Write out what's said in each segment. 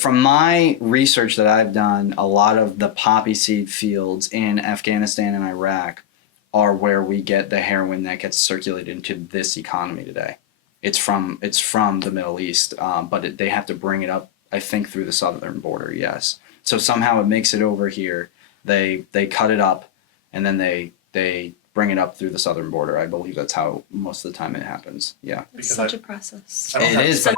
From my research that I've done, a lot of the poppy seed fields in Afghanistan and Iraq are where we get the heroin that gets circulated into this economy today. It's from the Middle East, but they have to bring it up, I think, through the southern border. Yes. So somehow it makes it over here. They cut it up, and then they bring it up through the southern border. I believe that's how most of the time it happens. Yeah. It's such a process. It is,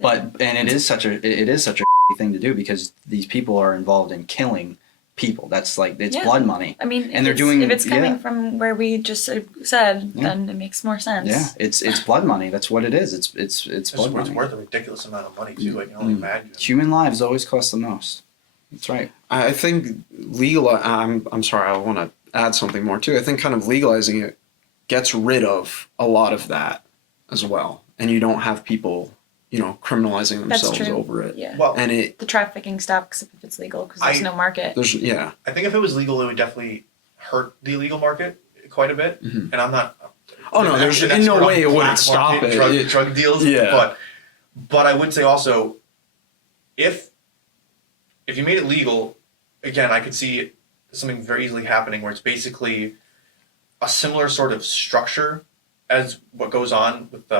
but it is such a thing to do because these people are involved in killing people. That's like it's blood money. I mean, and if it's coming from where we just said, then it makes more sense. Yeah, it's blood money. That's what it is. It's blood money. It's worth a ridiculous amount of money too. I can only imagine. Human lives always cost the most. That's right. I think I'm sorry. I want to add something more too. I think kind of legalizing it gets rid of a lot of that as well, and you don't have people, criminalizing themselves over it. Yeah. Well, and the trafficking stops if it's legal because there's no market. I think if it was legal, it would definitely hurt the illegal market quite a bit. Mm-hmm. And I'm not. Oh no, there's in no way it wouldn't stop it. Drug deals. Yeah. But I would say also, if you made it legal, again, I could see something very easily happening where it's basically a similar sort of structure as what goes on with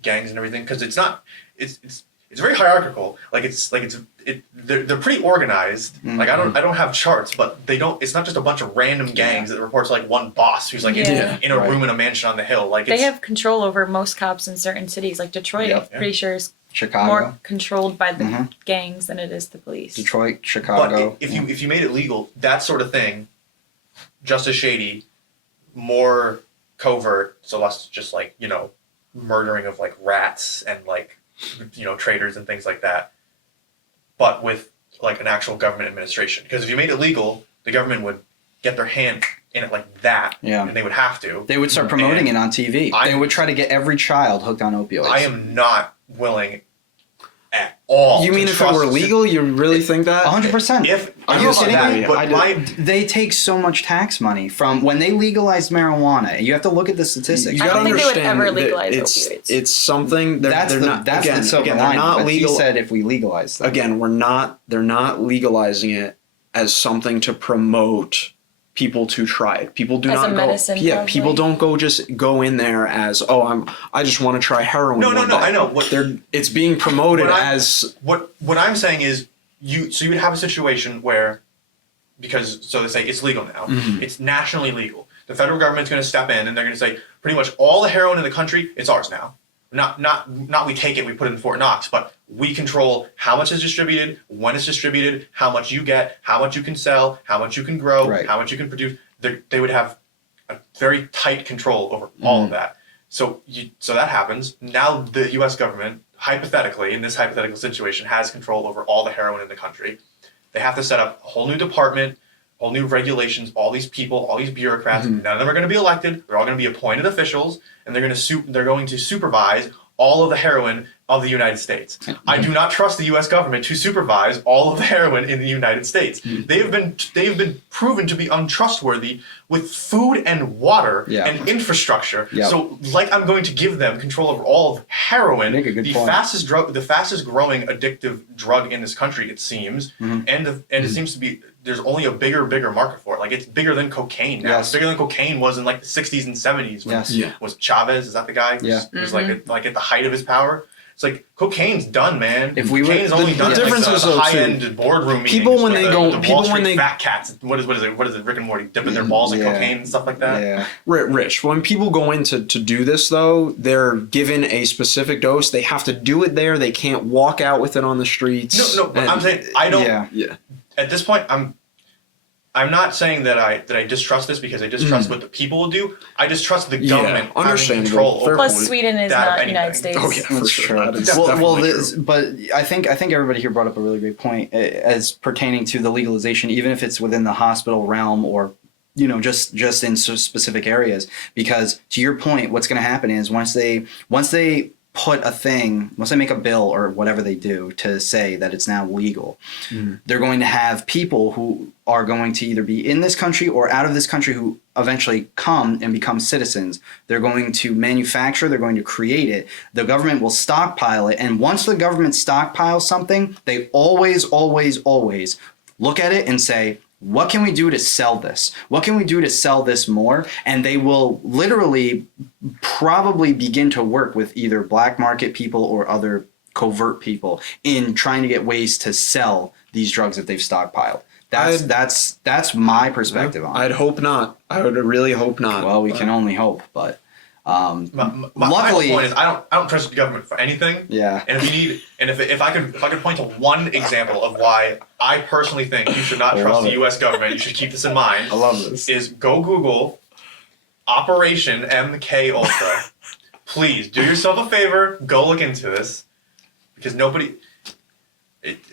gangs and everything, because it's very hierarchical. They're pretty organized. Mm-hmm. Like I don't have charts, but it's not just a bunch of random gangs that report to like one boss who's like in a room in a mansion on the hill. Like they have control over most cops in certain cities. Like Detroit, I'm pretty sure is Chicago more controlled by the gangs than it is the police. Detroit, Chicago. But if you made it legal, that sort of thing, just as shady, more covert, so less just like murdering of like rats and like traders and things like that, but with like an actual government administration. Because if you made it legal, the government would get their hand in it like that, and they would have to. They would start promoting it on TV. They would try to get every child hooked on opioids. I am not willing at all. You mean if it were legal, you really think that? 100%. Are you kidding me? But they take so much tax money from when they legalized marijuana. You have to look at the statistics. You gotta understand they would ever legalize opioids. It's something that's the silver line. They're not legal. He said if we legalize them. Again, they're not legalizing it as something to promote people to try it. People do not go. Medicine, people don't go in there as I just want to try heroin. No, I know. It's being promoted as what I'm saying is you would have a situation where they say it's legal now. Mm-hmm. It's nationally legal. The federal government's going to step in and they're going to say pretty much all the heroin in the country, it's ours now. Not we take it, we put it in Fort Knox, but we control how much is distributed, when it's distributed, how much you get, how much you can sell, how much you can grow, how much you can produce. They would have a very tight control over all of that. So that happens. Now the U.S. government, hypothetically, in this hypothetical situation, has control over all the heroin in the country. They have to set up a whole new department, whole new regulations, all these people, all these bureaucrats. Mm-hmm. None of them are going to be elected. They're all going to be appointed officials, and they're going to supervise all of the heroin of the United States. Mm-hmm. I do not trust the U.S. government to supervise all of the heroin in the United States. Mm-hmm. They have been proven to be untrustworthy with food and water and infrastructure. Yep. So, like, I'm going to give them control over all of heroin, the fastest growing addictive drug in this country, it seems, and it seems to be. There's only a bigger market for it. Like, it's bigger than cocaine now. It's bigger than cocaine was in like the 60s and 70s. When, was Chavez? Is that the guy? Yeah. It was like at the height of his power. It's like cocaine's done, man. Cocaine's only done. The difference is the high-end boardroom meetings. People when they fat cats. What is it? Rick and Morty dipping their balls in cocaine and stuff like that. Yeah. Rich, when people go in to do this though, they're given a specific dose. They have to do it there. They can't walk out with it on the streets. No. But I'm saying I don't. Yeah. At this point, I'm not saying that I distrust this because I distrust what the people will do. I distrust the government having control over. Plus, Sweden is not the United States. Oh yeah, for sure. But I think everybody here brought up a really great point as pertaining to the legalization, even if it's within the hospital realm or just in specific areas. Because to your point, what's going to happen is once they put a thing, once they make a bill or whatever they do to say that it's now legal, they're going to have people who are going to either be in this country or out of this country who eventually come and become citizens. They're going to manufacture, they're going to create it. The government will stockpile it. And once the government stockpiles something, they always look at it and say, what can we do to sell this? What can we do to sell this more? And they will literally probably begin to work with either black market people or other covert people in trying to get ways to sell these drugs that they've stockpiled. That's my perspective on it. I'd hope not. I would really hope not. Well, we can only hope, but my luckily, point is I don't trust the government for anything. Yeah. And if I could point to one example of why I personally think you should not trust the U.S. government, you should keep this in mind. I love this. Is go Google Operation MK Ultra. Please do yourself a favor. Go look into this because nobody.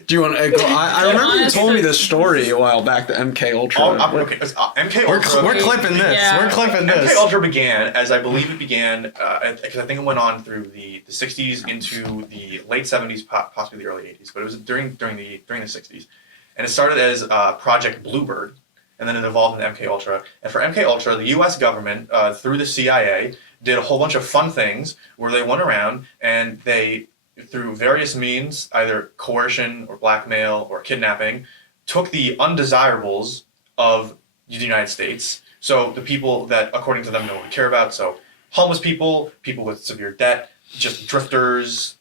Do you want to go? I remember you told me this story a while back, the MK Ultra. Okay, MK Ultra. We're clipping this. Yeah. We're clipping this. MK Ultra began, as I believe it began, because I think it went on through the 60s into the late 70s, possibly the early 80s, but it was during the 60s, and it started as Project Bluebird, and then it evolved into MK Ultra. And for MK Ultra, the U.S. government, through the CIA, did a whole bunch of fun things where they went around and they, through various means, either coercion or blackmail or kidnapping, took the undesirables of the United States. So the people that, according to them, no one would care about. So homeless people, people with severe debt, just drifters,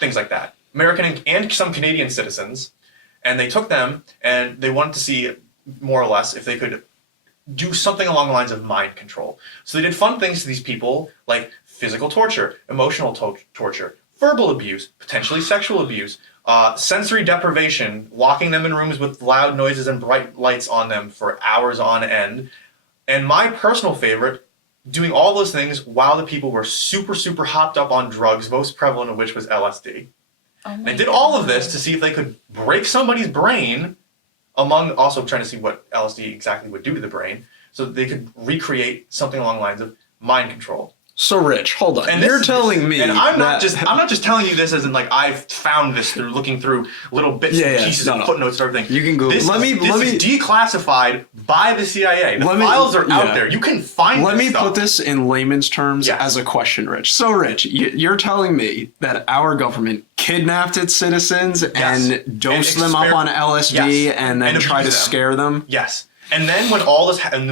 things like that. American and some Canadian citizens. And they took them and they wanted to see, more or less, if they could do something along the lines of mind control. So they did fun things to these people, like physical torture, emotional torture, verbal abuse, potentially sexual abuse, sensory deprivation, locking them in rooms with loud noises and bright lights on them for hours on end. And my personal favorite, doing all those things while the people were super, super hopped up on drugs, most prevalent of which was LSD. They did all of this to see if they could break somebody's brain, among also trying to see what LSD exactly would do to the brain, so that they could recreate something along the lines of mind control. So Rich, hold on. And you're telling me, and I'm not just telling you this as in like I've found this through looking through little bits and pieces and footnotes and everything. You can Google. This is declassified by the CIA. The files are out there. You can find. Let me stuff. put this in layman's terms as a question, Rich. So Rich, you're telling me that our government kidnapped its citizens and dosed them up on LSD and then tried to scare them? Yes. And then when all this, then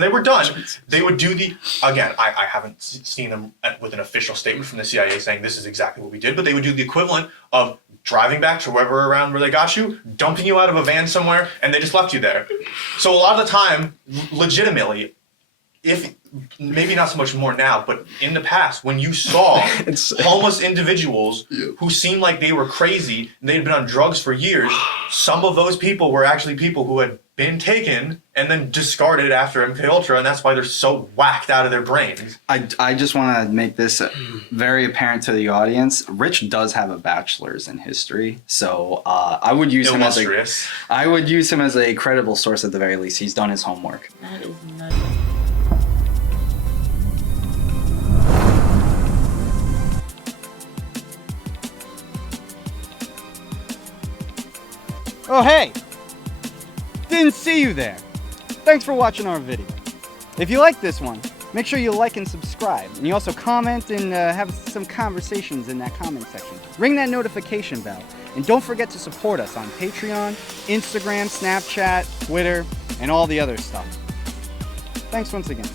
they were done, they would do again, I haven't seen them with an official statement from the CIA saying this is exactly what we did, but they would do the equivalent of driving back to wherever around where they got you, dumping you out of a van somewhere, and they just left you there. So a lot of the time, legitimately, if maybe not so much more now, but in the past, when you saw homeless individuals who seemed like they were crazy and they'd been on drugs for years, some of those people were actually people who had been taken and then discarded after MK Ultra, and that's why they're so whacked out of their brains. I just want to make this very apparent to the audience. Rich does have a bachelor's in history, so I would use him as a credible source at the very least. He's done his homework. That is nuts. Oh hey! Didn't see you there. Thanks for watching our video. If you like this one, make sure you like and subscribe. And you also comment and have some conversations in that comment section. Ring that notification bell. And don't forget to support us on Patreon, Instagram, Snapchat, Twitter, and all the other stuff. Thanks once again.